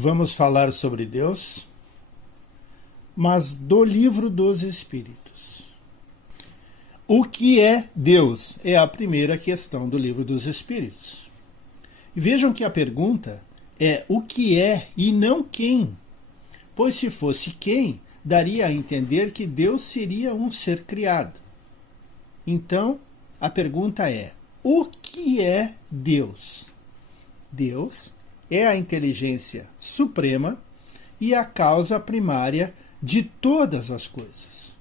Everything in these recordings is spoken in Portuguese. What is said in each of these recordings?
Vamos falar sobre Deus, mas do Livro dos Espíritos. O que é Deus? É a primeira questão do Livro dos Espíritos. Vejam que a pergunta é o que é e não quem, pois se fosse quem, daria a entender que Deus seria um ser criado. Então, a pergunta é, o que é Deus? Deus é a inteligência suprema e a causa primária de todas as coisas.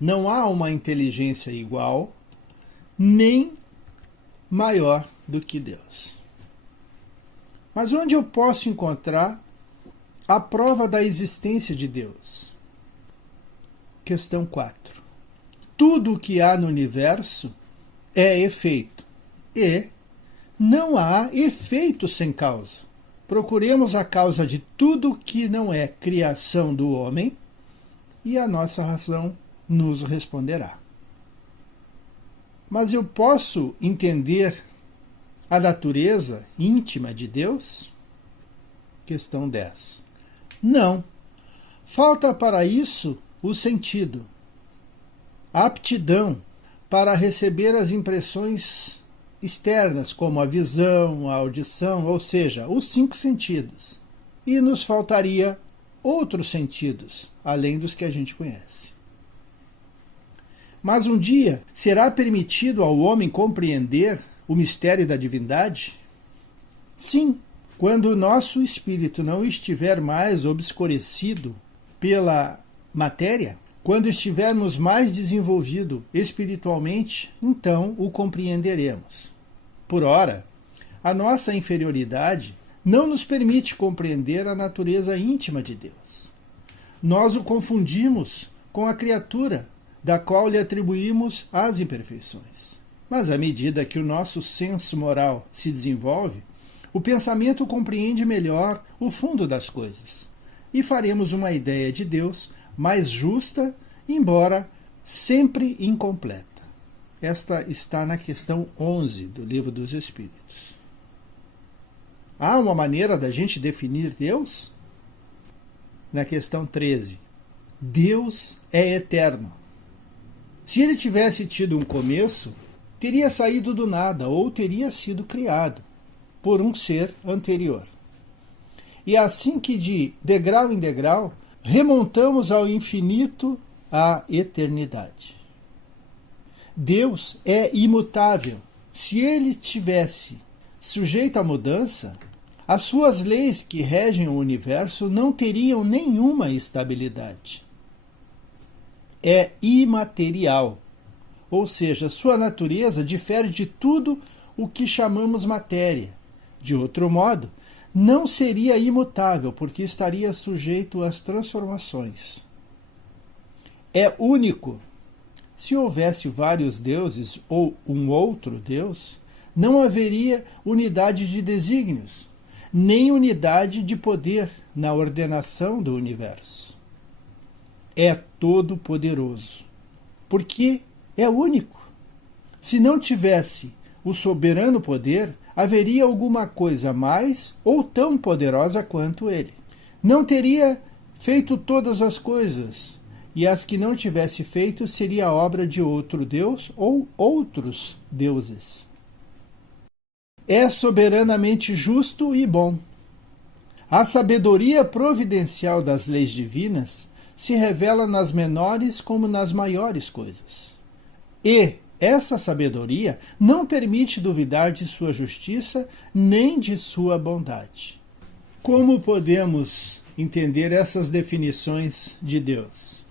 Não há uma inteligência igual, nem maior do que Deus. Mas onde eu posso encontrar a prova da existência de Deus? Questão 4. Tudo o que há no universo é efeito, e não há efeito sem causa. Procuremos a causa de tudo que não é criação do homem, e a nossa razão nos responderá. Mas eu posso entender a natureza íntima de Deus? Questão 10. Não. Falta para isso o sentido, a aptidão para receber as impressões externas, como a visão, a audição, ou seja, os 5 sentidos. E nos faltaria outros sentidos, além dos que a gente conhece. Mas um dia, será permitido ao homem compreender o mistério da divindade? Sim, quando o nosso espírito não estiver mais obscurecido pela matéria, quando estivermos mais desenvolvido espiritualmente, então o compreenderemos. Por ora, a nossa inferioridade não nos permite compreender a natureza íntima de Deus. Nós o confundimos com a criatura, da qual lhe atribuímos as imperfeições. Mas à medida que o nosso senso moral se desenvolve, o pensamento compreende melhor o fundo das coisas, e faremos uma ideia de Deus mais justa, embora sempre incompleta. Esta está na questão 11 do Livro dos Espíritos. Há uma maneira da gente definir Deus? Na questão 13. Deus é eterno. Se ele tivesse tido um começo, teria saído do nada ou teria sido criado por um ser anterior. E assim que de degrau em degrau, remontamos ao infinito, à eternidade. Deus é imutável. Se ele tivesse sujeito à mudança, as suas leis que regem o universo não teriam nenhuma estabilidade. É imaterial, ou seja, sua natureza difere de tudo o que chamamos matéria. De outro modo, não seria imutável, porque estaria sujeito às transformações. É único. Se houvesse vários deuses ou um outro Deus, não haveria unidade de desígnios, nem unidade de poder na ordenação do universo. É todo-poderoso, porque é único. Se não tivesse o soberano poder, haveria alguma coisa mais ou tão poderosa quanto ele. Não teria feito todas as coisas, e as que não tivesse feito seria obra de outro Deus ou outros deuses. É soberanamente justo e bom. A sabedoria providencial das leis divinas se revela nas menores como nas maiores coisas. E essa sabedoria não permite duvidar de sua justiça nem de sua bondade. Como podemos entender essas definições de Deus?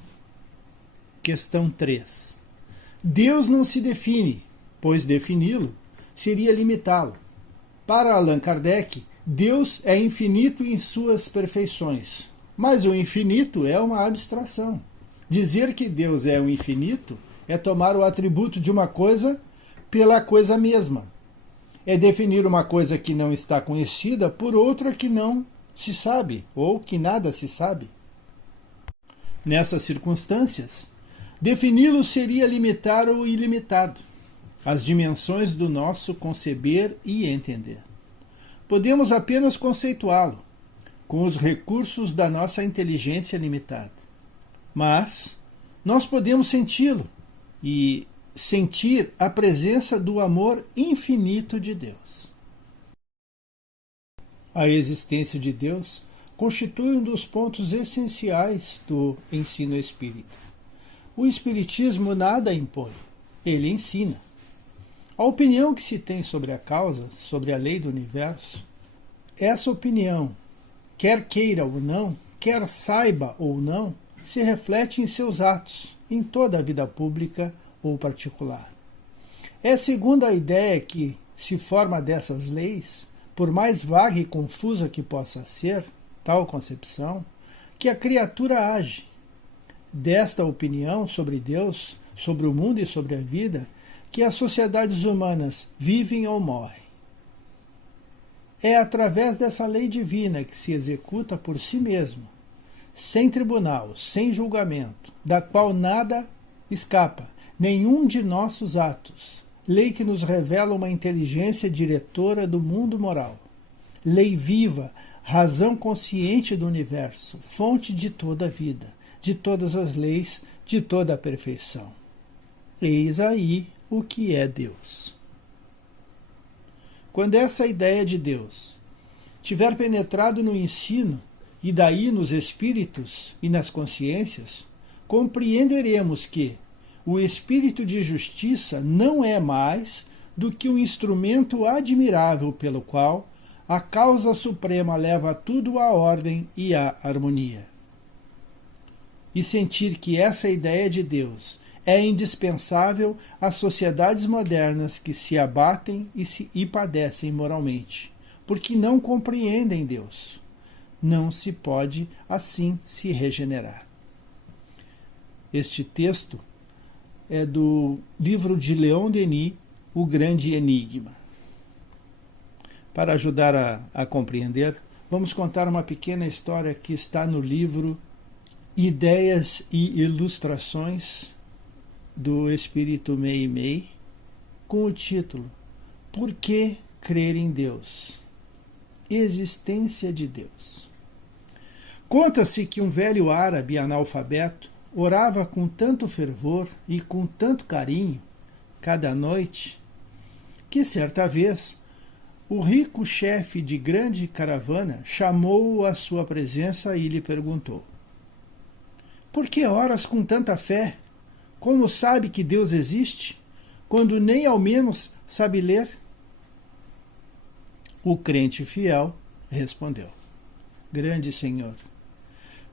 Questão 3. Deus não se define, pois defini-lo seria limitá-lo. Para Allan Kardec, Deus é infinito em suas perfeições, mas o infinito é uma abstração. Dizer que Deus é o infinito é tomar o atributo de uma coisa pela coisa mesma. É definir uma coisa que não está conhecida por outra que não se sabe, ou que nada se sabe. Nessas circunstâncias, defini-lo seria limitar o ilimitado, as dimensões do nosso conceber e entender. Podemos apenas conceituá-lo, com os recursos da nossa inteligência limitada. Mas nós podemos senti-lo e sentir a presença do amor infinito de Deus. A existência de Deus constitui um dos pontos essenciais do ensino espírita. O espiritismo nada impõe, ele ensina. A opinião que se tem sobre a causa, sobre a lei do universo, essa opinião, quer queira ou não, quer saiba ou não, se reflete em seus atos, em toda a vida pública ou particular. É segundo a ideia que se forma dessas leis, por mais vaga e confusa que possa ser tal concepção, que a criatura age. Desta opinião sobre Deus, sobre o mundo e sobre a vida, que as sociedades humanas vivem ou morrem. É através dessa lei divina que se executa por si mesmo, sem tribunal, sem julgamento, da qual nada escapa, nenhum de nossos atos. Lei que nos revela uma inteligência diretora do mundo moral. Lei viva, razão consciente do universo, fonte de toda a vida, de todas as leis, de toda a perfeição. Eis aí o que é Deus. Quando essa ideia de Deus tiver penetrado no ensino e daí nos espíritos e nas consciências, compreenderemos que o espírito de justiça não é mais do que um instrumento admirável pelo qual a causa suprema leva tudo à ordem e à harmonia. E sentir que essa ideia de Deus é indispensável às sociedades modernas que se abatem e padecem moralmente, porque não compreendem Deus. Não se pode assim se regenerar. Este texto é do livro de Leon Denis, O Grande Enigma. Para ajudar a compreender, vamos contar uma pequena história que está no livro Ideias e Ilustrações do Espírito Meimei, com o título Por que crer em Deus? Existência de Deus. Conta-se que um velho árabe analfabeto orava com tanto fervor e com tanto carinho cada noite que certa vez o rico chefe de grande caravana chamou-o à sua presença e lhe perguntou: por que oras com tanta fé? Como sabe que Deus existe, quando nem ao menos sabe ler? O crente fiel respondeu: grande Senhor,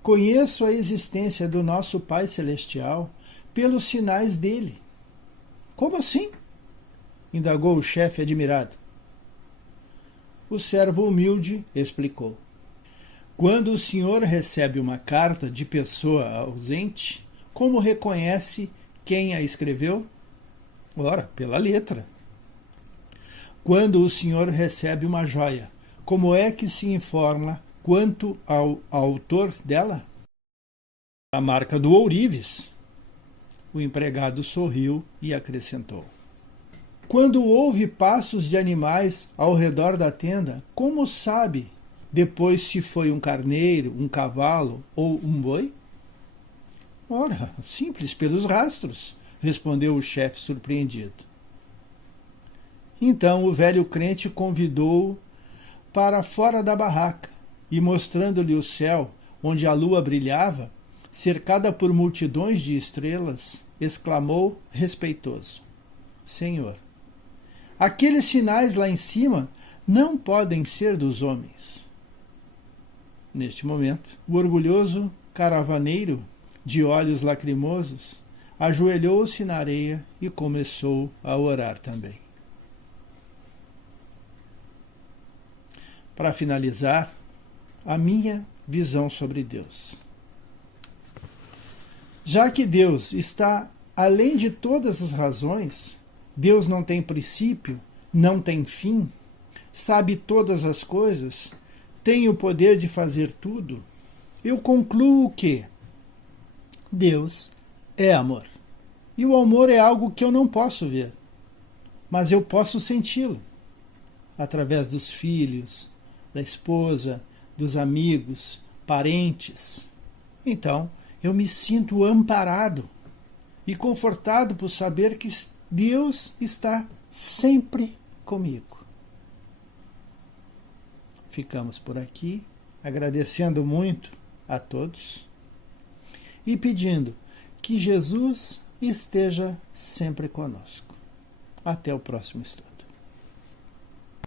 conheço a existência do nosso Pai Celestial pelos sinais dele. Como assim? Indagou o chefe admirado. O servo humilde explicou: quando o senhor recebe uma carta de pessoa ausente, como reconhece quem a escreveu? Ora, pela letra. Quando o senhor recebe uma joia, como é que se informa quanto ao autor dela? A marca do ourives. O empregado sorriu e acrescentou: quando ouve passos de animais ao redor da tenda, como sabe depois se foi um carneiro, um cavalo ou um boi? Ora, simples, pelos rastros, respondeu o chefe surpreendido. Então o velho crente convidou-o para fora da barraca e, mostrando-lhe o céu, onde a lua brilhava, cercada por multidões de estrelas, exclamou respeitoso: Senhor, aqueles sinais lá em cima não podem ser dos homens. Neste momento, o orgulhoso caravaneiro, de olhos lacrimosos, ajoelhou-se na areia e começou a orar também. Para finalizar, a minha visão sobre Deus. Já que Deus está além de todas as razões, Deus não tem princípio, não tem fim, sabe todas as coisas, tem o poder de fazer tudo, eu concluo que Deus é amor. E o amor é algo que eu não posso ver, mas eu posso senti-lo através dos filhos, da esposa, dos amigos, parentes. Então, eu me sinto amparado e confortado por saber que Deus está sempre comigo. Ficamos por aqui, agradecendo muito a todos e pedindo que Jesus esteja sempre conosco. Até o próximo estudo.